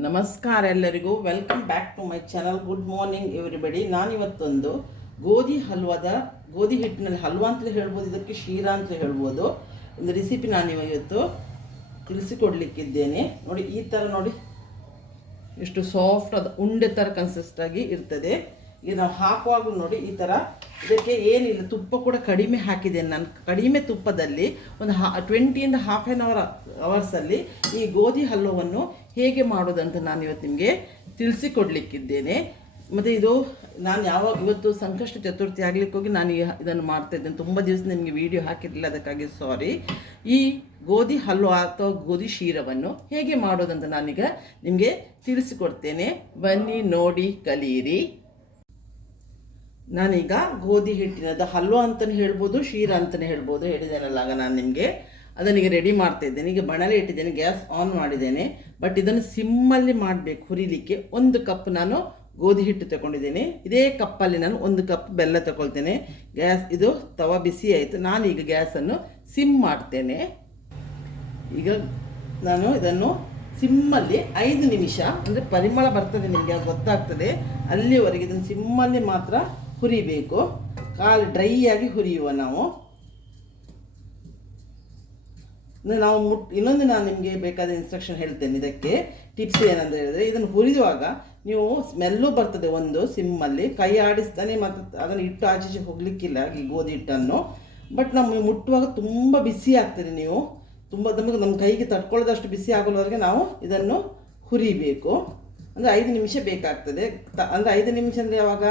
ನಮಸ್ಕಾರ ಎಲ್ಲರಿಗೂ. Welcome back to my channel good morning everybody ನಾನಿವತ್ತೊಂದು ಗೋಧಿ ಹಲ್ವಾದ, ಗೋಧಿ ಹಿಟ್ಟಿನಲ್ಲಿ ಹಲ್ವಾ ಅಂತಲೇ ಹೇಳ್ಬೋದು, ಇದಕ್ಕೆ ಶೀರಾ ಅಂತ ಹೇಳ್ಬೋದು. ಒಂದು ರೆಸಿಪಿ ನಾನು ಇವತ್ತು ತಿಳಿಸಿಕೊಡ್ಲಿಕ್ಕಿದ್ದೇನೆ. ನೋಡಿ, ಈ ಥರ ನೋಡಿ, ಎಷ್ಟು ಸಾಫ್ಟ್ ಅದು ಉಂಡೆ ಥರ ಕನ್ಸಿಸ್ಟಾಗಿ ಇರ್ತದೆ. ಈಗ ನಾವು ಹಾಕುವಾಗಲೂ ನೋಡಿ ಈ ಥರ ಇದಕ್ಕೆ ಏನಿಲ್ಲ, ತುಪ್ಪ ಕೂಡ ಕಡಿಮೆ ಹಾಕಿದ್ದೇನೆ ನಾನು. ಕಡಿಮೆ ತುಪ್ಪದಲ್ಲಿ ಒಂದು ಹಾ ಟ್ವೆಂಟಿಯಿಂದ ಹಾಫ್ ಆ್ಯನ್ ಅವರ್ ಅವರ್ಸಲ್ಲಿ ಈ ಗೋಧಿ ಹಲ್ವವನ್ನು ಹೇಗೆ ಮಾಡೋದಂತ ನಾನು ಇವತ್ತು ನಿಮಗೆ ತಿಳಿಸಿಕೊಡ್ಲಿಕ್ಕಿದ್ದೇನೆ. ಮತ್ತು ಇದು ನಾನು ಯಾವಾಗ ಇವತ್ತು ಸಂಕಷ್ಟ ಚತುರ್ಥಿ ಆಗಲಿಕ್ಕೆ ಹೋಗಿ ನಾನು ಇದನ್ನು ಮಾಡ್ತಾ ಇದ್ದೇನೆ. ತುಂಬ ದಿವಸ ನಿಮಗೆ ವಿಡಿಯೋ ಹಾಕಿರಲಿಲ್ಲ, ಅದಕ್ಕಾಗಿ ಸಾರಿ ಈ ಗೋಧಿ ಹಲ್ವಾ ಅಥವಾ ಗೋಧಿ ಶೀರವನ್ನು ಹೇಗೆ ಮಾಡೋದಂತ ನಾನೀಗ ನಿಮಗೆ ತಿಳಿಸಿಕೊಡ್ತೇನೆ. ಬನ್ನಿ ನೋಡಿ, ಕಲೀರಿ. ನಾನೀಗ ಗೋಧಿ ಹಿಟ್ಟಿನದು ಹಲ್ವಾ ಅಂತಲೇ ಹೇಳ್ಬೋದು, ಶೀರ ಅಂತಲೇ ಹೇಳ್ಬೋದು ಹೇಳಿದ್ದೇನಲ್ಲ ಆಗ ನಾನು ನಿಮಗೆ. ಅದನ್ನೀಗ ರೆಡಿ ಮಾಡ್ತಾ ಇದ್ದೇನೆ. ಈಗ ಬಣಲೆ ಇಟ್ಟಿದ್ದೇನೆ, ಗ್ಯಾಸ್ ಆನ್ ಮಾಡಿದ್ದೇನೆ. ಬಟ್ ಇದನ್ನು ಸಿಮ್ಮಲ್ಲಿ ಮಾಡಬೇಕು, ಹುರಿಲಿಕ್ಕೆ ಒಂದು ಕಪ್ ನಾನು ಗೋಧಿ ಹಿಟ್ಟು ತಗೊಂಡಿದ್ದೇನೆ. ಇದೇ ಕಪ್ಪಲ್ಲಿ ನಾನು ಒಂದು ಕಪ್ ಬೆಲ್ಲ ತಗೊಳ್ತೇನೆ. ಗ್ಯಾಸ್, ಇದು ತವ ಬಿಸಿ ಆಯಿತು. ನಾನೀಗ ಗ್ಯಾಸನ್ನು ಸಿಮ್ ಮಾಡ್ತೇನೆ. ಈಗ ನಾನು ಇದನ್ನು ಸಿಮ್ಮಲ್ಲಿ ಐದು ನಿಮಿಷ, ಅಂದರೆ ಪರಿಮಳ ಬರ್ತದೆ ನಿಮಗೆ, ಅದು ಗೊತ್ತಾಗ್ತದೆ. ಅಲ್ಲಿವರೆಗೆ ಇದನ್ನು ಸಿಮ್ಮಲ್ಲಿ ಮಾತ್ರ ಹುರಿಬೇಕು. ಕಾಲು ಡ್ರೈ ಆಗಿ ಹುರಿಯುವ ನಾವು. ನಾವು ಮುಟ್ ಇನ್ನೊಂದು ನಾನು ನಿಮಗೆ ಬೇಕಾದ ಇನ್ಸ್ಟ್ರಕ್ಷನ್ ಹೇಳ್ತೇನೆ ಇದಕ್ಕೆ. ಟಿಪ್ಸ್ ಏನಂತ ಹೇಳಿದ್ರೆ, ಇದನ್ನು ಹುರಿಯುವಾಗ ನೀವು ಸ್ಮೆಲ್ಲು ಬರ್ತದೆ ಒಂದು ಸಿಮ್ಮಲ್ಲಿ, ಕೈ ಆಡಿಸ್ತಾನೆ ಮತ್ತು ಅದನ್ನು ಇಟ್ಟು ಆಚೆ ಈಚೆ ಹೋಗ್ಲಿಕ್ಕಿಲ್ಲ, ಈ ಗೋಧಿ ಹಿಟ್ಟನ್ನು. ಬಟ್ ನಮಗೆ ಮುಟ್ಟುವಾಗ ತುಂಬ ಬಿಸಿ ಆಗ್ತದೆ ನೀವು. ತುಂಬ ನಮಗೆ ನಮ್ಮ ಕೈಗೆ ತಡ್ಕೊಳ್ಳೋದಷ್ಟು ಬಿಸಿ ಆಗೋವರೆಗೆ ನಾವು ಇದನ್ನು ಹುರಿಬೇಕು. ಅಂದರೆ ಐದು ನಿಮಿಷ ಬೇಕಾಗ್ತದೆ. ತ ಅಂದರೆ ಐದು ನಿಮಿಷ ಅಂದರೆ ಯಾವಾಗ?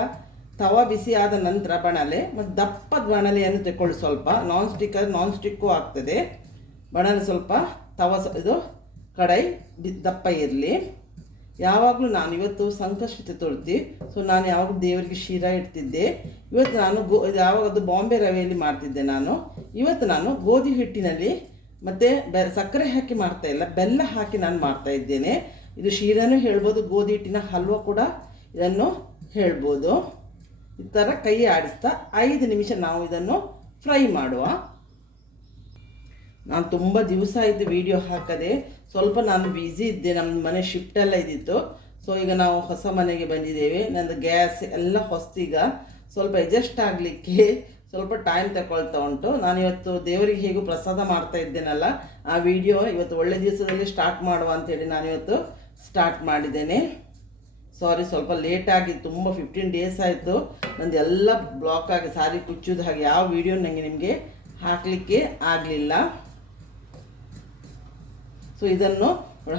ತವ ಬಿಸಿ ಆದ ನಂತರ ಬಣಲೆ ಮತ್ತು ದಪ್ಪದ ಬಣಲೆಯನ್ನು ತಗೊಳ್ಳಿ ಸ್ವಲ್ಪ. ನಾನ್ ಸ್ಟಿಕ್ ನಾನ್ ಸ್ಟಿಕ್ಕು ಆಗ್ತದೆ. ಬಣಲೆ ಸ್ವಲ್ಪ ತವ ಇದು ಕಡಾಯಿ ದಪ್ಪ ಇರಲಿ. ಯಾವಾಗಲೂ ನಾನು ಇವತ್ತು ಸಂಕಷ್ಟ ತೊಳ್ತಿ ಸೊ ನಾನು ಯಾವಾಗಲೂ ದೇವರಿಗೆ ಶೀರಾ ಇಡ್ತಿದ್ದೆ. ಇವತ್ತು ನಾನು ಗೋ ಇದು ಯಾವಾಗ ಅದು ಬಾಂಬೆ ರವೆಯಲ್ಲಿ ಮಾಡ್ತಿದ್ದೆ ನಾನು. ಇವತ್ತು ನಾನು ಗೋಧಿ ಹಿಟ್ಟಿನಲ್ಲಿ ಮತ್ತು ಬೆ ಸಕ್ಕರೆ ಹಾಕಿ ಮಾಡ್ತಾ ಇಲ್ಲ, ಬೆಲ್ಲ ಹಾಕಿ ನಾನು ಮಾಡ್ತಾ ಇದ್ದೇನೆ. ಇದು ಶೀರಾನೂ ಹೇಳ್ಬೋದು, ಗೋಧಿ ಹಿಟ್ಟಿನ ಹಲ್ವ ಕೂಡ ಇದನ್ನು ಹೇಳ್ಬೋದು. ಈ ಥರ ಕೈ ಆಡಿಸ್ತಾ ಐದು ನಿಮಿಷ ನಾವು ಇದನ್ನು ಫ್ರೈ ಮಾಡುವ. ನಾನು ತುಂಬ ದಿವಸ ಇದ್ದು ವಿಡಿಯೋ ಹಾಕದೆ, ಸ್ವಲ್ಪ ನಾನು ಬ್ಯುಸಿ ಇದ್ದೆ ನಮ್ಮ ಮನೆ ಶಿಫ್ಟ್ ಎಲ್ಲ ಇದ್ದಿತ್ತು. ಸೊ ಈಗ ನಾವು ಹೊಸ ಮನೆಗೆ ಬಂದಿದ್ದೇವೆ. ನಂದು ಗ್ಯಾಸ್ ಎಲ್ಲ ಹೊಸ್ತೀಗ. ಸ್ವಲ್ಪ ಅಡ್ಜಸ್ಟ್ ಆಗಲಿಕ್ಕೆ ಸ್ವಲ್ಪ ಟೈಮ್ ತಗೊಳ್ತಾ ಉಂಟು. ನಾನು ಇವತ್ತು ದೇವರಿಗೆ ಹೇಗೂ ಪ್ರಸಾದ ಮಾಡ್ತಾ ಇದ್ದೇನಲ್ಲ, ಆ ವಿಡಿಯೋ ಇವತ್ತು ಒಳ್ಳೆ ದಿವಸದಲ್ಲಿ ಸ್ಟಾರ್ಟ್ ಮಾಡುವ ಅಂತೇಳಿ ನಾನು ಇವತ್ತು ಸ್ಟಾರ್ಟ್ ಮಾಡಿದ್ದೇನೆ. ಸಾರಿ ಸ್ವಲ್ಪ ಲೇಟ್ ಆಗಿ ತುಂಬ ಫಿಫ್ಟೀನ್ ಡೇಸ್ ಆಯಿತು. ನಂದು ಎಲ್ಲ ಬ್ಲಾಕ್ ಆಗಿ, ಸಾರಿ ಕುಚ್ಚೋದು ಹಾಗೆ ಯಾವ ವಿಡಿಯೋ ನನಗೆ ನಿಮಗೆ ಹಾಕಲಿಕ್ಕೆ ಆಗಲಿಲ್ಲ. ಸೊ ಇದನ್ನು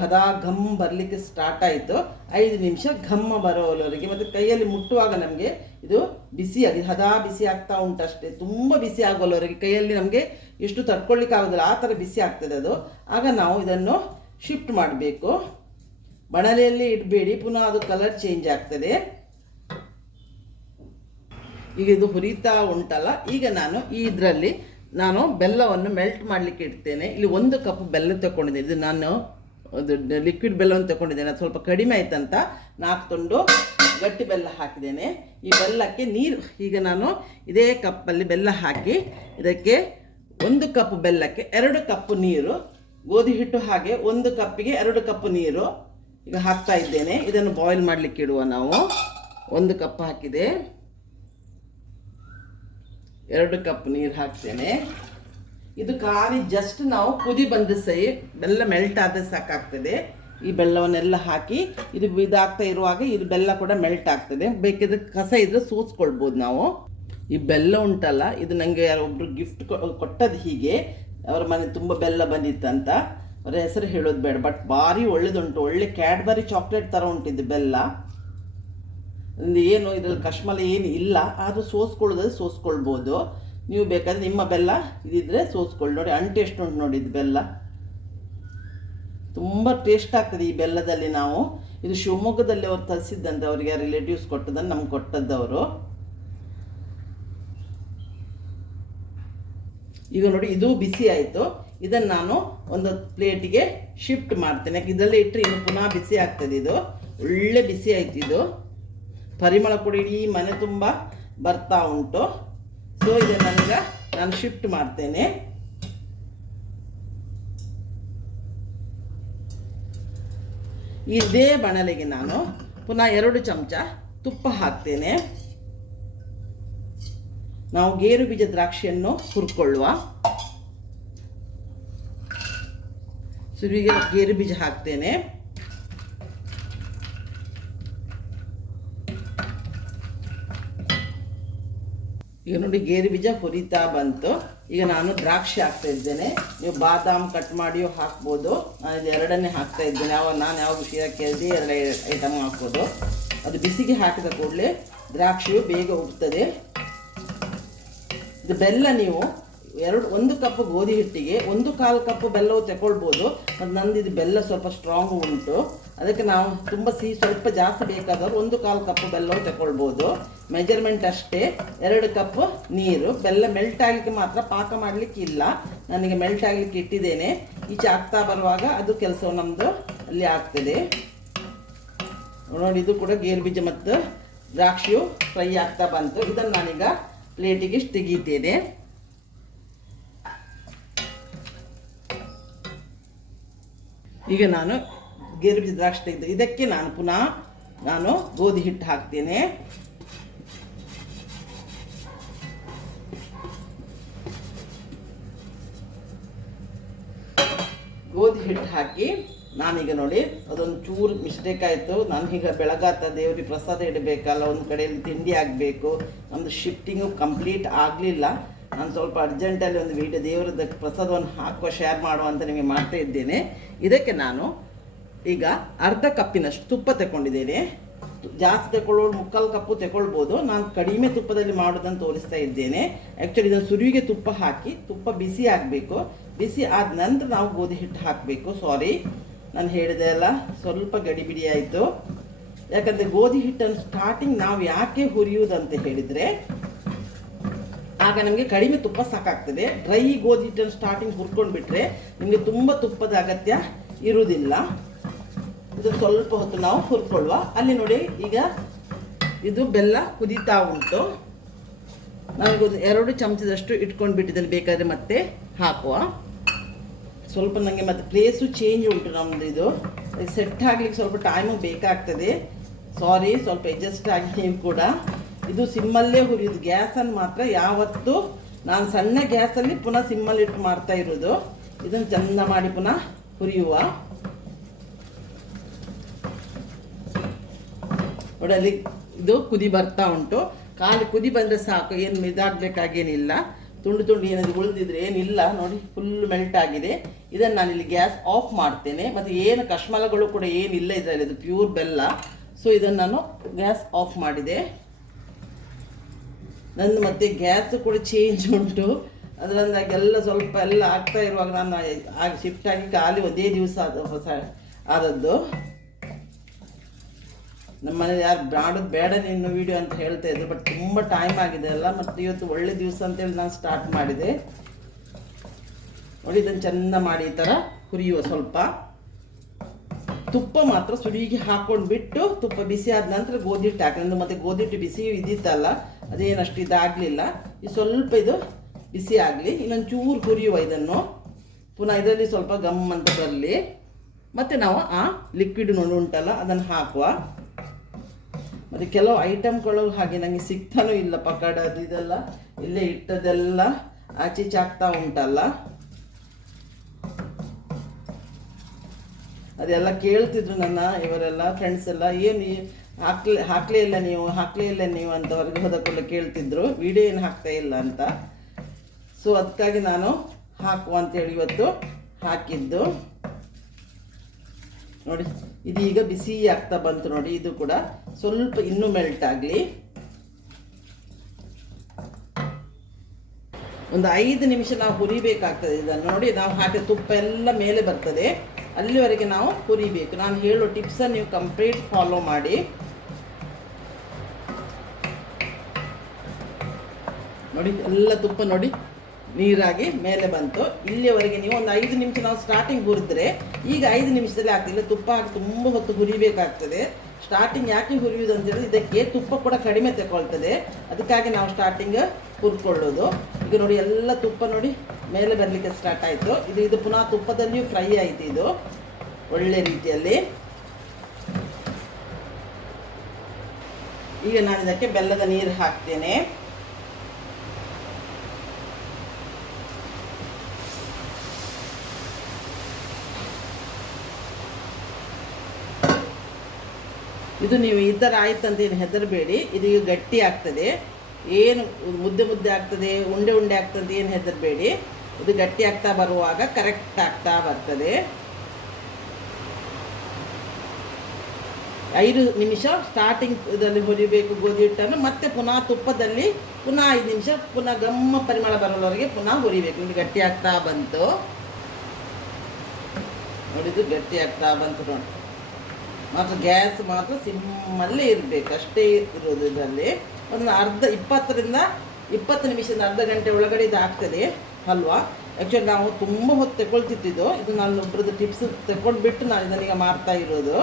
ಹದ ಘಮ್ ಬರಲಿಕ್ಕೆ ಸ್ಟಾರ್ಟ್ ಆಯಿತು. ಐದು ನಿಮಿಷ ಘಮ್ಮ ಬರೋವರೆಗೆ ಮತ್ತು ಕೈಯಲ್ಲಿ ಮುಟ್ಟುವಾಗ ನಮಗೆ ಇದು ಬಿಸಿಯಾಗಿ ಹದ ಬಿಸಿ ಆಗ್ತಾ ಉಂಟು ಅಷ್ಟೇ ತುಂಬ ಬಿಸಿ ಆಗೋಲ್ಲವರೆಗೆ ಕೈಯಲ್ಲಿ ನಮಗೆ ಎಷ್ಟು ತಡ್ಕೊಳ್ಳಿಕ್ಕೆ ಆಗೋದಿಲ್ಲ ಆ ಥರ ಬಿಸಿ ಆಗ್ತದೆ ಅದು. ಆಗ ನಾವು ಇದನ್ನು ಶಿಫ್ಟ್ ಮಾಡಬೇಕು. ಬಣಲೆಯಲ್ಲಿ ಇಡಬೇಡಿ, ಪುನಃ ಅದು ಕಲರ್ ಚೇಂಜ್ ಆಗ್ತದೆ. ಈಗ ಇದು ಹುರಿತಾ ಉಂಟಲ್ಲ, ಈಗ ನಾನು ಇದರಲ್ಲಿ ನಾನು ಬೆಲ್ಲವನ್ನು ಮೆಲ್ಟ್ ಮಾಡಲಿಕ್ಕೆ ಇಡ್ತೇನೆ. ಇಲ್ಲಿ ಒಂದು ಕಪ್ ಬೆಲ್ಲ ತಗೊಂಡಿದ್ದೀನಿ ಇದು ನಾನು ಲಿಕ್ವಿಡ್ ಬೆಲ್ಲವನ್ನು ತಗೊಂಡಿದ್ದೇನೆ ಅದು ಸ್ವಲ್ಪ ಕಡಿಮೆ ಆಯ್ತಂತ ನಾಲ್ಕು ತುಂಡು ಗಟ್ಟಿ ಬೆಲ್ಲ ಹಾಕಿದ್ದೇನೆ. ಈ ಬೆಲ್ಲಕ್ಕೆ ನೀರು, ಈಗ ನಾನು ಇದೇ ಕಪ್ಪಲ್ಲಿ ಬೆಲ್ಲ ಹಾಕಿ ಇದಕ್ಕೆ ಒಂದು ಕಪ್ ಬೆಲ್ಲಕ್ಕೆ ಎರಡು ಕಪ್ ನೀರು, ಗೋಧಿ ಹಿಟ್ಟು ಹಾಗೆ ಒಂದು ಕಪ್ಪಿಗೆ ಎರಡು ಕಪ್ ನೀರು. ಈಗ ಹಾಕ್ತಾ ಇದ್ದೇನೆ. ಇದನ್ನು ಬಾಯ್ಲ್ ಮಾಡಲಿಕ್ಕೆ ಇಡುವ ನಾವು. ಒಂದು ಕಪ್ ಹಾಕಿದೆ. ಎರಡು ಕಪ್ ನೀರು ಹಾಕ್ತೇನೆ. ಇದು ಖಾಲಿ ಜಸ್ಟ್ ನಾವು ಕುದಿ ಬಂದ ಸೈ ಬೆಲ್ಲ ಮೆಲ್ಟ್ ಆದರೆ ಸಾಕಾಗ್ತದೆ. ಈ ಬೆಲ್ಲವನ್ನೆಲ್ಲ ಹಾಕಿ ಇದು ಇದಾಗ್ತಾ ಇರುವಾಗ ಇದು ಬೆಲ್ಲ ಕೂಡ ಮೆಲ್ಟ್ ಆಗ್ತದೆ. ಬೇಕಿದ್ರೆ ಕಸ ಇದ್ರೆ ಸೂಸ್ಕೊಳ್ಬೋದು ನಾವು. ಈ ಬೆಲ್ಲ ಉಂಟಲ್ಲ, ಇದು ನನಗೆ ಯಾರೊಬ್ರು ಗಿಫ್ಟ್ ಕೊಟ್ಟದ್ದು ಹೀಗೆ. ಅವರ ಮನೆ ತುಂಬ ಬೆಲ್ಲ ಬಂದಿತ್ತಂತ. ಅವರ ಹೆಸರು ಹೇಳೋದು ಬೇಡ ಬಟ್ ಭಾರಿ ಒಳ್ಳೇದುಂಟು. ಒಳ್ಳೆ ಕ್ಯಾಡ್ಬರಿ ಚಾಕ್ಲೇಟ್ ಥರ ಉಂಟಿದ್ದು ಬೆಲ್ಲ. ಏನು ಇದರಲ್ಲಿ ಕಶ್ಮಲ ಏನು ಇಲ್ಲ. ಆದರೂ ಸೋಸ್ಕೊಳ್ಳೋದಾದ್ರೆ ಸೋಸ್ಕೊಳ್ಬೋದು. ನೀವು ಬೇಕಾದ್ರೆ ನಿಮ್ಮ ಬೆಲ್ಲ ಇದಿದ್ರೆ ಸೋಸ್ಕೊಳ್ಳಿ. ನೋಡಿ, ಅಂಟು ಎಷ್ಟು ಉಂಟು ನೋಡಿ ಇದು ಬೆಲ್ಲ. ತುಂಬ ಟೇಸ್ಟ್ ಆಗ್ತದೆ ಈ ಬೆಲ್ಲದಲ್ಲಿ ನಾವು. ಇದು ಶಿವಮೊಗ್ಗದಲ್ಲಿ ಅವ್ರು ತರಿಸಿದ್ದಂತೆ ಅವರಿಗೆ ರಿಲೇಟಿವ್ಸ್ ಕೊಟ್ಟದನ್ನು ನಮ್ಗೆ ಕೊಟ್ಟದ್ದವರು. ಈಗ ನೋಡಿ, ಇದು ಬಿಸಿ ಆಯಿತು. ಇದನ್ನು ನಾನು ಒಂದು ಪ್ಲೇಟಿಗೆ ಶಿಫ್ಟ್ ಮಾಡ್ತೇನೆ. ಇದರಲ್ಲೇ ಇಟ್ಟರೆ ಇನ್ನು ಪುನಃ ಬಿಸಿ ಆಗ್ತದೆ ಇದು. ಒಳ್ಳೆ ಬಿಸಿ ಆಯ್ತು ಇದು. ಪರಿಮಳ ಕೂಡ ಇಡೀ ಮನೆ ತುಂಬ ಬರ್ತಾ ಉಂಟು. ಸೊ ನನಗೆ ನಾನು ಶಿಫ್ಟ್ ಮಾಡ್ತೇನೆ. ಇದೇ ಬಣಲೆಗೆ ನಾನು ಪುನಃ ಎರಡು ಚಮಚ ತುಪ್ಪ ಹಾಕ್ತೇನೆ. ನಾವು ಗೇರು ಬೀಜ ದ್ರಾಕ್ಷಿಯನ್ನು ಹುರ್ಕೊಳ್ಳುವ. ಸುರುವಿಗೆ ಗೇರು ಬೀಜ ಹಾಕ್ತೇನೆ. ಈಗ ನೋಡಿ ಗೇರು ಬೀಜ ಹುರಿತಾ ಬಂತು. ಈಗ ನಾನು ದ್ರಾಕ್ಷಿ ಹಾಕ್ತಾ ಇದ್ದೇನೆ. ನೀವು ಬಾದಾಮ್ ಕಟ್ ಮಾಡಿಯೂ ಹಾಕ್ಬೋದು. ನಾನು ಇದು ಎರಡನ್ನೇ ಹಾಕ್ತಾ ಇದ್ದೇನೆ. ಯಾವ ನಾನು ಯಾವ ವಿಷಯ ಕೇಳಿದೆ ಎರಡು ಐಟಮ್ ಹಾಕ್ಬೋದು. ಅದು ಬಿಸಿಗೆ ಹಾಕಿದ ಕೂಡಲೇ ದ್ರಾಕ್ಷಿಯು ಬೇಗ ಉಗ್ತದೆ ಇದು ಬೆಲ್ಲ ನೀವು ಎರಡು, ಒಂದು ಕಪ್ ಗೋಧಿ ಹಿಟ್ಟಿಗೆ, ಒಂದು ಕಾಲು ಕಪ್ ಬೆಲ್ಲವು ತಗೊಳ್ಬೋದು ಮತ್ತು ನಂದು ಇದು ಬೆಲ್ಲ ಸ್ವಲ್ಪ ಸ್ಟ್ರಾಂಗ್ ಉಂಟು. ಅದಕ್ಕೆ ನಾವು ತುಂಬ ಸಿಹಿ ಸ್ವಲ್ಪ ಜಾಸ್ತಿ ಬೇಕಾದವರು ಒಂದು ಕಾಲು ಕಪ್ ಬೆಲ್ಲವು ತಗೊಳ್ಬೋದು ಮೆಜರ್ಮೆಂಟ್ ಅಷ್ಟೇ. ಎರಡು ಕಪ್ ನೀರು. ಬೆಲ್ಲ ಮೆಲ್ಟ್ ಆಗಲಿಕ್ಕೆ ಮಾತ್ರ ಪಾಕ ಮಾಡಲಿಕ್ಕೆ ಇಲ್ಲ. ನನಗೆ ಮೆಲ್ಟ್ ಆಗಲಿಕ್ಕೆ ಇಟ್ಟಿದ್ದೇನೆ. ಈಚೆ ಆಗ್ತಾ ಬರುವಾಗ ಅದು ಕೆಲಸ ನಮ್ಮದು ಅಲ್ಲಿ ಆಗ್ತದೆ. ನೋಡಿ, ಇದು ಕೂಡ ಗೇರು ಬೀಜ ಮತ್ತು ದ್ರಾಕ್ಷಿಯು ಫ್ರೈ ಆಗ್ತಾ ಬಂತು. ಇದನ್ನು ನಾನೀಗ ಪ್ಲೇಟಿಗೆ ತೆಗೀತೇನೆ. ಈಗ ನಾನು ಗೇರು ಬೀಜ ದ್ರಾಕ್ಷಿ ತೆಗೆದು ಇದಕ್ಕೆ ನಾನು ಪುನಃ ನಾನು ಗೋಧಿ ಹಿಟ್ಟು ಹಾಕ್ತೇನೆ. ಗೋಧಿ ಹಿಟ್ಟು ಹಾಕಿ ನಾನೀಗ ನೋಡಿ ಅದೊಂದು ಚೂರು ಮಿಸ್ಟೇಕ್ ಆಯಿತು. ಈಗ ಬೆಳಗಾತ ದೇವರಿಗೆ ಪ್ರಸಾದ ಇಡಬೇಕಲ್ಲ, ಒಂದು ಕಡೆಯಲ್ಲಿ ತಿಂಡಿ ಆಗಬೇಕು ನಮ್ಮದು ಶಿಫ್ಟಿಂಗು ಕಂಪ್ಲೀಟ್ ಆಗಲಿಲ್ಲ. ನಾನು ಸ್ವಲ್ಪ ಅರ್ಜೆಂಟಲ್ಲಿ ಒಂದು ವೀಡಿಯೋ ದೇವರದ ಪ್ರಸಾದವನ್ನು ಹಾಕುವ ಶೇರ್ ಮಾಡುವ ಅಂತ ನಿಮಗೆ ಮಾಡ್ತಾ ಇದ್ದೇನೆ. ಇದಕ್ಕೆ ನಾನು ಈಗ ಅರ್ಧ ಕಪ್ಪಿನಷ್ಟು ತುಪ್ಪ ತಗೊಂಡಿದ್ದೇನೆ ಜಾಸ್ತಿ ತಗೊಳ್ಳೋರು ಮುಕ್ಕಾಲು ಕಪ್ಪು ತಗೊಳ್ಬೋದು ನಾನು ಕಡಿಮೆ ತುಪ್ಪದಲ್ಲಿ ಮಾಡೋದನ್ನು ತೋರಿಸ್ತಾ ಇದ್ದೇನೆ. ಆ್ಯಕ್ಚುಲಿ ಇದನ್ನು ಸುರುವಿಗೆ ತುಪ್ಪ ಹಾಕಿ, ತುಪ್ಪ ಬಿಸಿ ಆಗಬೇಕು. ಬಿಸಿ ಆದ ನಂತರ ನಾವು ಗೋಧಿ ಹಿಟ್ಟು ಹಾಕಬೇಕು. ಸಾರಿ ನಾನು ಹೇಳಿದೆ ಅಲ್ಲ, ಸ್ವಲ್ಪ ಗಡಿಬಿಡಿ ಆಯಿತು. ಯಾಕಂದರೆ ಗೋಧಿ ಹಿಟ್ಟನ್ನು ಸ್ಟಾರ್ಟಿಂಗ್ ನಾವು ಯಾಕೆ ಹುರಿಯುವುದಂತ ಹೇಳಿದರೆ ಆಗ ನಮಗೆ ಕಡಿಮೆ ತುಪ್ಪ ಸಾಕಾಗ್ತದೆ. ಡ್ರೈ ಗೋಧಿ ಹಿಟ್ಟನ್ನು ಸ್ಟಾರ್ಟಿಂಗ್ ಹುರ್ಕೊಂಡು ಬಿಟ್ಟರೆ ನಿಮಗೆ ತುಂಬ ತುಪ್ಪದ ಅಗತ್ಯ ಇರುವುದಿಲ್ಲ. ಇದು ಸ್ವಲ್ಪ ಹೊತ್ತು ನಾವು ಹುರ್ಕೊಳ್ಳುವ. ಅಲ್ಲಿ ನೋಡಿ ಈಗ ಇದು ಬೆಲ್ಲ ಕುದೀತಾ ಉಂಟು. ನನಗೊಂದು ಎರಡು ಚಮಚದಷ್ಟು ಇಟ್ಕೊಂಡು ಬಿಟ್ಟಿದ್ದೇನೆ ಬೇಕಾದರೆ ಮತ್ತೆ ಹಾಕುವ. ಸ್ವಲ್ಪ ನನಗೆ ಮತ್ತೆ ಪ್ಲೇಸು ಚೇಂಜ್ ಉಂಟು ನಮ್ಮದು ಇದು. ಸೆಟ್ ಆಗಲಿಕ್ಕೆ ಸ್ವಲ್ಪ ಟೈಮು ಬೇಕಾಗ್ತದೆ. ಸಾರಿ ಸ್ವಲ್ಪ ಅಡ್ಜಸ್ಟ್ ಆಗಿ ಕೂಡ. ಇದು ಸಿಮ್ಮಲ್ಲೇ ಹುರಿಯೋದು ಗ್ಯಾಸನ್ನು ಮಾತ್ರ ಯಾವತ್ತೂ ನಾನು ಸಣ್ಣ ಗ್ಯಾಸಲ್ಲಿ ಪುನಃ ಸಿಮ್ಮಲ್ಲಿ ಇಟ್ಟು ಮಾಡ್ತಾ ಇರೋದು. ಇದನ್ನು ಚಂದ ಮಾಡಿ ಪುನಃ ಹುರಿಯುವ. ನೋಡಿ ಇದು ಕುದಿ ಬರ್ತಾ ಉಂಟು. ಖಾಲಿ ಕುದಿ ಬಂದರೆ ಸಾಕು, ಏನು ಇದಾಗಬೇಕಾಗೇನಿಲ್ಲ ತುಂಡು ತುಂಡು ಏನಾದರೂ ಉಳಿದಿದ್ರೆ ಏನಿಲ್ಲ, ನೋಡಿ ಫುಲ್ ಮೆಲ್ಟ್ ಆಗಿದೆ. ಇದನ್ನು ನಾನಿಲ್ಲಿ ಗ್ಯಾಸ್ ಆಫ್ ಮಾಡ್ತೇನೆ. ಮತ್ತು ಏನು ಕಷ್ಮಲಗಳು ಕೂಡ ಏನಿಲ್ಲ ಇದರಲ್ಲಿ ಇದು ಪ್ಯೂರ್ ಬೆಲ್ಲ. ಸೊ ಇದನ್ನು ನಾನು ಗ್ಯಾಸ್ ಆಫ್ ಮಾಡಿದೆ. ನಂದು ಮತ್ತೆ ಗ್ಯಾಸ್ ಕೂಡ ಚೇಂಜ್ ಉಂಟು. ಅದರಿಂದಾಗೆಲ್ಲ ಸ್ವಲ್ಪ ಎಲ್ಲ ಆಗ್ತಾ ಇರುವಾಗ ನಾನು ಆಗ ಶಿಫ್ಟ್ ಆಗಿ ಖಾಲಿ ಒಂದೇ ದಿವಸ ಆದ ಹೊಸ ಆದದ್ದು. ನಮ್ಮ ಮನೇಲಿ ಯಾರು ಮಾಡೋದು ಬೇಡ ನಿನ್ನ ವೀಡಿಯೋ ಅಂತ ಹೇಳ್ತಾ ಇದ್ರು ಬಟ್ ತುಂಬ ಟೈಮ್ ಆಗಿದೆ ಅಲ್ಲ, ಮತ್ತು ಇವತ್ತು ಒಳ್ಳೆ ದಿವಸ ಅಂತೇಳಿ ನಾನು ಸ್ಟಾರ್ಟ್ ಮಾಡಿದೆ. ನೋಡಿ ಇದನ್ನು ಚೆಂದ ಮಾಡಿ ಈ ಥರ ಹುರಿಯುವ ಸ್ವಲ್ಪ. ತುಪ್ಪ ಮಾತ್ರ ಸುಡಿಗೆ ಹಾಕೊಂಡು ಬಿಟ್ಟು ತುಪ್ಪ ಬಿಸಿ ಆದ ನಂತರ ಗೋಧಿ ಹಿಟ್ಟು ಹಾಕಿ ಮತ್ತೆ ಗೋಧಿ ಹಿಟ್ಟು ಬಿಸಿ ಇದ್ದಿತ್ತಲ್ಲ ಅದೇನಷ್ಟು ಇದಾಗಲಿಲ್ಲ. ಈ ಸ್ವಲ್ಪ ಇದು ಬಿಸಿ ಆಗಲಿ ಇನ್ನೊಂದು ಚೂರು ಹುರಿಯುವ ಇದನ್ನು. ಪುನಃ ಇದರಲ್ಲಿ ಸ್ವಲ್ಪ ಗಮ್ ಅಂತ ಬರಲಿ. ಮತ್ತು ನಾವು ಆ ಲಿಕ್ವಿಡ್ ನೋಡು ಉಂಟಲ್ಲ, ಅದನ್ನು ಹಾಕುವ. ಮತ್ತು ಕೆಲವು ಐಟಮ್ಗಳು ಹಾಗೆ ನನಗೆ ಸಿಗ್ತಾನೂ ಇಲ್ಲ ಪಕಡ ಅದು ಇದೆಲ್ಲ. ಇಲ್ಲೇ ಇಟ್ಟದೆಲ್ಲ ಆಚೀಚಾಗ್ತಾ ಉಂಟಲ್ಲ. ಅದೆಲ್ಲ ಕೇಳ್ತಿದ್ರು ನನ್ನ ಇವರೆಲ್ಲ ಫ್ರೆಂಡ್ಸ್ ಎಲ್ಲ, ಏನು ಹಾಕ್ಲೇ ಹಾಕ್ಲೇ ಇಲ್ಲ ನೀವು, ಹಾಕ್ಲೇ ಇಲ್ಲ ನೀವು ಅಂತ ಹೊರಗೆ ಹೋದ ಕೂಡ ಕೇಳ್ತಿದ್ರು. ವಿಡಿಯೋ ಏನು ಹಾಕ್ತಾ ಇಲ್ಲ ಅಂತ. ಸೊ ಅದಕ್ಕಾಗಿ ನಾನು ಹಾಕುವ ಅಂತೇಳಿ ಇವತ್ತು ಹಾಕಿದ್ದು. ನೋಡಿ ಇದೀಗ ಬಿಸಿ ಆಗ್ತಾ ಬಂತು ನೋಡಿ, ಇದು ಕೂಡ. ಸ್ವಲ್ಪ ಇನ್ನೂ ಮೆಲ್ಟ್ ಆಗಲಿ. ಒಂದು ಐದು ನಿಮಿಷ ನಾವು ಹುರಿಬೇಕಾಗ್ತದೆ ಇದನ್ನು ನೋಡಿ. ನಾವು ಹಾಕಿದ ತುಪ್ಪ ಎಲ್ಲ ಮೇಲೆ ಬರ್ತದೆ. ಅಲ್ಲಿವರೆಗೆ ನಾವು ಹುರಿಬೇಕು ನಾನು ಹೇಳೋ ಟಿಪ್ಸನ್ನು ನೀವು ಕಂಪ್ಲೀಟ್ ಫಾಲೋ ಮಾಡಿ. ನೋಡಿ, ಎಲ್ಲ ತುಪ್ಪ ನೋಡಿ, ನೀರಾಗಿ ಮೇಲೆ ಬಂತು. ಇಲ್ಲಿಯವರೆಗೆ ನೀವು ಒಂದು ಐದು ನಿಮಿಷ ನಾವು ಸ್ಟಾರ್ಟಿಂಗ್ ಹುರಿದ್ರೆ, ಈಗ ಐದು ನಿಮಿಷದಲ್ಲಿ ಆಗ್ತಿಲ್ಲ. ತುಪ್ಪ ಹಾಕಿ ತುಂಬ ಹೊತ್ತು ಹುರಿಬೇಕಾಗ್ತದೆ. ಸ್ಟಾರ್ಟಿಂಗ್ ಯಾಕೆ ಹುರಿಯುವುದು ಅಂತೇಳಿದ್ರೆ ಇದಕ್ಕೆ ತುಪ್ಪ ಕೂಡ ಕಡಿಮೆ ತಗೊಳ್ತದೆ ಅದಕ್ಕಾಗಿ ನಾವು ಸ್ಟಾರ್ಟಿಂಗ್ ಹುರ್ಕೊಳ್ಳೋದು. ಈಗ ನೋಡಿ, ಎಲ್ಲ ತುಪ್ಪ ನೋಡಿ. ಮೇಲೆ ಬರಲಿಕ್ಕೆ ಸ್ಟಾರ್ಟ್ ಆಯಿತು. ಇದು ಇದು ಪುನಃ ತುಪ್ಪದಲ್ಲಿಯೂ ಫ್ರೈ ಆಯಿತು ಇದು. ಒಳ್ಳೆ ರೀತಿಯಲ್ಲಿ. ಈಗ ನಾನು ಇದಕ್ಕೆ ಬೆಲ್ಲದ ನೀರು ಹಾಕ್ತೇನೆ. ಇದು ನೀವು ಈ ಥರ ಆಯ್ತಂತ ಏನು ಹೆದರಬೇಡಿ. ಇದು ಈಗ ಗಟ್ಟಿ ಆಗ್ತದೆ. ಏನು ಮುದ್ದೆ ಮುದ್ದೆ ಆಗ್ತದೆ, ಉಂಡೆ ಉಂಡೆ ಆಗ್ತದೆ ಏನು ಹೆದರಬೇಡಿ. ಇದು ಗಟ್ಟಿ ಆಗ್ತಾ ಬರುವಾಗ ಕರೆಕ್ಟ್ ಆಗ್ತಾ ಬರ್ತದೆ. ಐದು ನಿಮಿಷ ಸ್ಟಾರ್ಟಿಂಗ್ ಇದರಲ್ಲಿ ಹುರಿಬೇಕು ಗೋಧಿ ಹಿಟ್ಟನ್ನು, ಮತ್ತೆ ಪುನಃ ತುಪ್ಪದಲ್ಲಿ ಪುನಃ ಐದು ನಿಮಿಷ, ಪುನಃ ಗಮ್ಮ ಪರಿಮಳ ಬರೋವರೆಗೆ ಪುನಃ ಹುರಿಬೇಕು ಇಲ್ಲಿ ಗಟ್ಟಿ ಆಗ್ತಾ ಬಂತು. ನೋಡಿದ್ರು ಗಟ್ಟಿ ಆಗ್ತಾ ಬಂತು ನೋಡಿ. ಮಾತ್ರ ಗ್ಯಾಸ್ ಮಾತ್ರ ಸಿಮ್ಮಲ್ಲೇ ಇರಬೇಕು, ಅಷ್ಟೇ ಇರೋದು ಇದರಲ್ಲಿ. ಒಂದು ಅರ್ಧ, ಇಪ್ಪತ್ತರಿಂದ ಇಪ್ಪತ್ತು ನಿಮಿಷದ ಅರ್ಧ ಗಂಟೆ ಒಳಗಡೆ ಇದು ಹಲ್ವಾ ಆ್ಯಕ್ಚುಲಿ ನಾವು ತುಂಬ ಹೊತ್ತು ತಗೊಳ್ತಿದ್ದಿದ್ದು ಇದು ನಾನು ಒಬ್ಬರದ್ದು ಟಿಪ್ಸ್ ತಗೊಂಡ್ಬಿಟ್ಟು ನಾನು ಇದನ್ನೀಗ ಮಾಡ್ತಾ ಇರೋದು.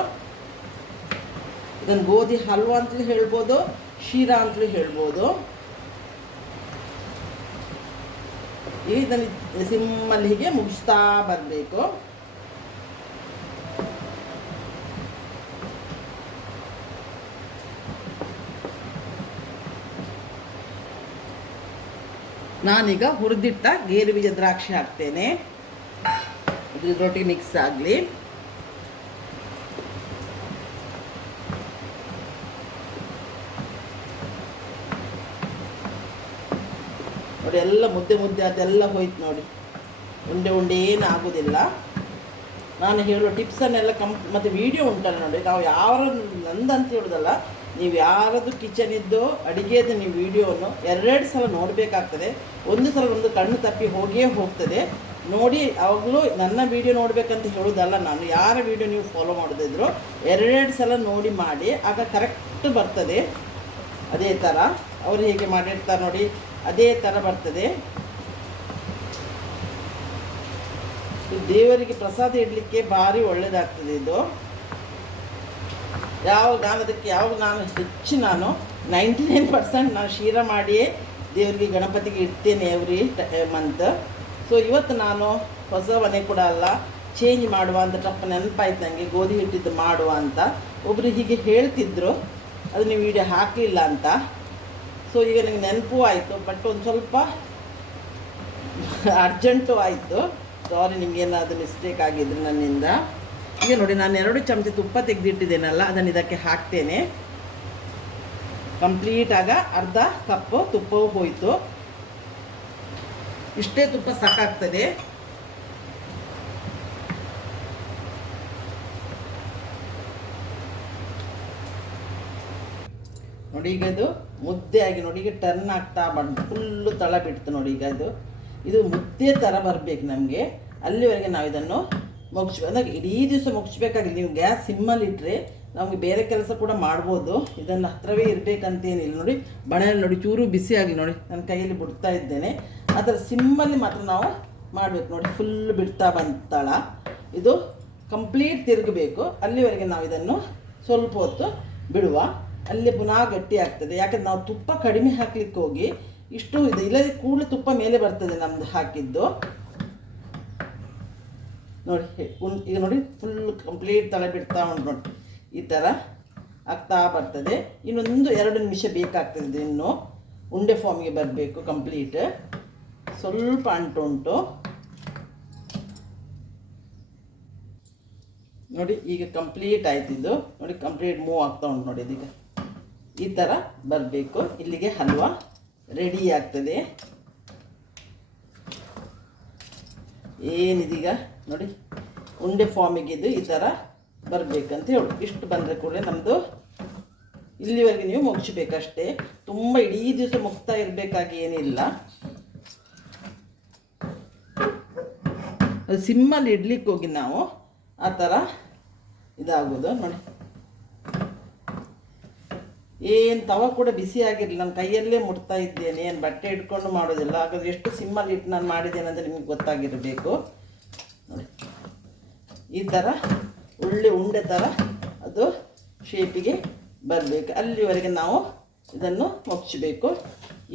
ಇದನ್ನು ಗೋಧಿ ಹಲ್ವಾ ಅಂತಲೂ ಹೇಳ್ಬೋದು, ಶೀರಾ ಅಂತಲೂ ಹೇಳ್ಬೋದು. ಇದನ್ನು ಸಿಮ್ಮಲ್ಲಿ ಹೀಗೆ ಮುಗಿಸ್ತಾ ಬರಬೇಕು. ನಾನೀಗ ಹುರಿದಿಟ್ಟ ಗೇರು ಬೀಜ ದ್ರಾಕ್ಷಿ ಹಾಕ್ತೇನೆ. ಇದ್ರೊಟ್ಟಿಗೆ ಮಿಕ್ಸ್ ಆಗಲಿ. ನೋಡಿ, ಎಲ್ಲ ಮುದ್ದೆ ಮುದ್ದೆ ಅದೆಲ್ಲ ಹೋಯ್ತು ನೋಡಿ. ಉಂಡೆ ಉಂಡೆ ಏನು ಆಗೋದಿಲ್ಲ. ನಾನು ಹೇಳೋ ಟಿಪ್ಸನ್ನೆಲ್ಲ ಕಂಪ್ ಮತ್ತು ವಿಡಿಯೋ ಉಂಟಲ್ಲ ನೋಡಿ, ನಾವು ಯಾವ ನಂದಂತ ಹೇಳೋದಲ್ಲ ನೀವು ಯಾರದು ಕಿಚನ್ ಇದ್ದು ಅಡುಗೆದು ನೀವು ವಿಡಿಯೋವನ್ನು ಎರಡೆರಡು ಸಲ ನೋಡಬೇಕಾಗ್ತದೆ. ಒಂದು ಸಲ ಒಂದು ಕಣ್ಣು ತಪ್ಪಿ ಹೋಗಿಯೇ ಹೋಗ್ತದೆ. ನೋಡಿ, ಅವಾಗಲೂ ನನ್ನ ವಿಡಿಯೋ ನೋಡಬೇಕಂತ ಹೇಳೋದಲ್ಲ ನಾನು ಯಾರ ವಿಡಿಯೋ ನೀವು ಫಾಲೋ ಮಾಡೋದಿದ್ರು ಎರಡೆರಡು ಸಲ ನೋಡಿ ಮಾಡಿ, ಆಗ ಕರೆಕ್ಟ್ ಬರ್ತದೆ. ಅದೇ ಥರ ಅವರು ಹೇಗೆ ಮಾಡಿರ್ತಾರೆ ನೋಡಿ, ಅದೇ ಥರ ಬರ್ತದೆ. ದೇವರಿಗೆ ಪ್ರಸಾದ ಇಡಲಿಕ್ಕೆ ಭಾರಿ ಒಳ್ಳೆಯದಾಗ್ತದೆ ಇದು. ಯಾವಾಗ ನಾನು ಅದಕ್ಕೆ, ಯಾವಾಗ ನಾನು ಹೆಚ್ಚು ನಾನು ನೈಂಟಿ ನೈನ್ ಪರ್ಸೆಂಟ್ ನಾನು ಶೀರ ಮಾಡಿಯೇ ದೇವರಿಗೆ ಗಣಪತಿಗೆ ಇಡ್ತೇನೆ ಎವ್ರಿ ಮಂತ್ ಸೊ ಇವತ್ತು ನಾನು ಹೊಸ ಮನೆ ಕೂಡ ಅಲ್ಲ ಚೇಂಜ್ ಮಾಡುವ ಅಂತ ಟಪ್ಪ ನೆನಪಾಯ್ತು ನನಗೆ ಗೋಧಿ ಹಿಟ್ಟಿದ್ದು ಮಾಡುವ ಅಂತ. ಒಬ್ಬರು ಹೀಗೆ ಹೇಳ್ತಿದ್ರು, ಅದು ನೀವು ವಿಡಿಯೋ ಹಾಕಲಿಲ್ಲ ಅಂತ. ಸೊ ಈಗ ನನಗೆ ನೆನಪು ಆಯಿತು ಬಟ್ ಒಂದು ಸ್ವಲ್ಪ ಅರ್ಜೆಂಟು ಆಯಿತು. ಸಾರಿ ನಿಮಗೇನಾದ್ರು ಮಿಸ್ಟೇಕ್ ಆಗಿದ್ರು ನನ್ನಿಂದ. ಈಗ ನೋಡಿ, ನಾನು ಎರಡು ಚಮಚ ತುಪ್ಪ ತೆಗೆದಿಟ್ಟಿದ್ದೇನಲ್ಲ, ಅದನ್ನು ಇದಕ್ಕೆ ಹಾಕ್ತೇನೆ. ಕಂಪ್ಲೀಟ್ ಆಗ ಅರ್ಧ ಕಪ್ಪು ತುಪ್ಪವು ಹೋಯಿತು. ಇಷ್ಟೇ ತುಪ್ಪ ಸಾಕಾಗ್ತದೆ. ನೋಡಿ, ಈಗ ಇದು ಮುದ್ದೆ ಆಗಿ ನೋಡಿ, ಈಗ ಟರ್ನ್ ಆಗ್ತಾ ಬಂದು ಫುಲ್ಲು ತಳ ಬಿಡ್ತು ನೋಡಿ, ಈಗ ಇದು. ಇದು ಮುದ್ದೆ ಥರ ಬರಬೇಕು ನಮಗೆ. ಅಲ್ಲಿವರೆಗೆ ನಾವು ಇದನ್ನು ಮುಗಿಸ್ ಅಂದಾಗ ಇಡೀ ದಿವಸ ಮುಗಿಸ್ಬೇಕಾಗಿಲ್ಲ ನೀವು ಗ್ಯಾಸ್ ಸಿಮ್ಮಲ್ಲಿ ಇಟ್ಟರೆ ನಮಗೆ ಬೇರೆ ಕೆಲಸ ಕೂಡ ಮಾಡ್ಬೋದು. ಇದನ್ನು ಹತ್ರವೇ ಇರಬೇಕಂತೇನಿಲ್ಲ ನೋಡಿ. ಬಣೆಯಲ್ಲಿ ನೋಡಿ, ಚೂರು ಬಿಸಿ ಆಗಲಿ ನೋಡಿ. ನನ್ನ ಕೈಯಲ್ಲಿ ಬಿಡ್ತಾ ಇದ್ದೇನೆ. ಅದರ ಸಿಮ್ಮಲ್ಲಿ ಮಾತ್ರ ನಾವು ಮಾಡಬೇಕು ನೋಡಿ. ಫುಲ್ ಬಿಡ್ತಾ ಬಂತಾಳ. ಇದು ಕಂಪ್ಲೀಟ್ ತಿರುಗಬೇಕು. ಅಲ್ಲಿವರೆಗೆ ನಾವು ಇದನ್ನು ಸ್ವಲ್ಪ ಹೊತ್ತು ಬಿಡುವ. ಅಲ್ಲಿ ಪುನಃ ಗಟ್ಟಿ ಆಗ್ತದೆ. ಯಾಕಂದ್ರೆ ನಾವು ತುಪ್ಪ ಕಡಿಮೆ ಹಾಕ್ಲಿಕ್ಕೆ ಹೋಗಿ ಇಷ್ಟು ಇದೆ ಇಲ್ಲದೆ ಕೂಡಲೇ ತುಪ್ಪ ಮೇಲೆ ಬರ್ತದೆ ನಮ್ದು ಹಾಕಿದ್ದು. ನೋಡಿ ಈಗ ನೋಡಿ ಫುಲ್ ಕಂಪ್ಲೀಟ್ ತಲೆ ಬಿಡ್ತಾ ಉಂಟು ನೋಡಿ. ಈ ಥರ ಆಗ್ತಾ ಬರ್ತದೆ. ಇನ್ನೊಂದು ಎರಡು ನಿಮಿಷ ಬೇಕಾಗ್ತದೆ ಇನ್ನು. ಉಂಡೆ ಫಾರ್ಮ್ಗೆ ಬರಬೇಕು ಕಂಪ್ಲೀಟ್ ಸ್ವಲ್ಪ ಅಂಟು ಉಂಟು. ನೋಡಿ, ಈಗ ಕಂಪ್ಲೀಟ್ ಆಯ್ತಿದ್ದು ನೋಡಿ ಕಂಪ್ಲೀಟ್ ಮೂವ್ ಆಗ್ತಾ ಉಂಟು ನೋಡಿ ಇದೀಗ. ಈ ಥರ ಬರಬೇಕು. ಇಲ್ಲಿಗೆ ಹಲ್ವಾ ರೆಡಿ ಆಗ್ತದೆ. ಏನಿದೀಗ? ನೋಡಿ, ಉಂಡೆ ಫಾರ್ಮಿಗೆ ಇದು ಈ ಥರ ಬರಬೇಕಂತ ಹೇಳಿ. ಇಷ್ಟು ಬಂದರೆ ಕೂಡ ನಮ್ಮದು ಇಲ್ಲಿವರೆಗೆ ನೀವು ಮುಗಿಸ್ಬೇಕಷ್ಟೇ. ತುಂಬ ಇಡೀ ದಿವಸ ಮುಗ್ತಾ ಇರಬೇಕಾಗಿ ಏನಿಲ್ಲ. ಅದು ಸಿಮ್ಮಲ್ಲಿ ಇಡ್ಲಿಕ್ಕೆ ಹೋಗಿ ನಾವು ಆ ಥರ ಇದಾಗೋದು. ನೋಡಿ. ಏನು ತವ ಕೂಡ ಬಿಸಿ ಆಗಿರಲಿಲ್ಲ. ನಾನು ಕೈಯಲ್ಲೇ ಮುಟ್ತಾ ಇದ್ದೇನೆ. ಏನು ಬಟ್ಟೆ ಇಟ್ಕೊಂಡು ಮಾಡೋದಿಲ್ಲ. ಹಾಗಾದ್ರೆ ಎಷ್ಟು ಸಿಮ್ಮಲ್ಲಿ ಇಟ್ಟು ನಾನು ಮಾಡಿದ್ದೇನೆ ಅಂತ ನಿಮಗೆ ಗೊತ್ತಾಗಿರಬೇಕು. ಈ ಥರ ಒಳ್ಳೆ ಉಂಡೆ ಥರ ಅದು ಶೇಪಿಗೆ ಬರಬೇಕು. ಅಲ್ಲಿವರೆಗೆ ನಾವು ಇದನ್ನು ಮುಚ್ಚಬೇಕು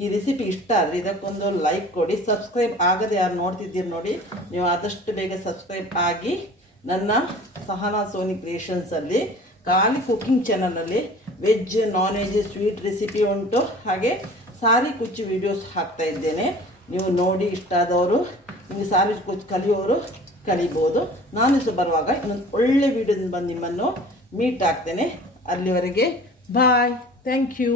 ಈ ರೆಸಿಪಿ ಇಷ್ಟ ಆದರೆ ಇದಕ್ಕೊಂದು ಲೈಕ್ ಕೊಡಿ ಸಬ್ಸ್ಕ್ರೈಬ್ ಆಗದೆ ಯಾರು ನೋಡ್ತಿದ್ದೀರಿ ನೋಡಿ, ನೀವು ಆದಷ್ಟು ಬೇಗ ಸಬ್ಸ್ಕ್ರೈಬ್ ಆಗಿ ನನ್ನ ಸಹನಾ ಸೋನಿ ಕ್ರಿಯೇಷನ್ಸಲ್ಲಿ ಖಾಲಿ ಕುಕ್ಕಿಂಗ್ ಚಾನಲಲ್ಲಿ veg non veg sweet recipe ಉಂಟು. ಹಾಗೆ ಸಾರಿ ಕುಚ್ಚು ವಿಡಿಯೋಸ್ ಹಾಕ್ತಾ ಇದ್ದೇನೆ. ನೀವು ನೋಡಿ ಇಷ್ಟ ಆದವರು, ನಿಮಗೆ ಸಾರಿ ಕುಚ್ಚು ಕಲಿಯೋರು ಕಲಿಬೋದು. ನಾನು ಸಹ ಬರುವಾಗ ಇನ್ನೊಂದು ಒಳ್ಳೆ ವಿಡಿಯೋದಿಂದ ಬಂದು ನಿಮ್ಮನ್ನು ಮೀಟ್ ಆಗ್ತೇನೆ. ಅಲ್ಲಿವರೆಗೆ ಬಾಯ್ ಥ್ಯಾಂಕ್ ಯು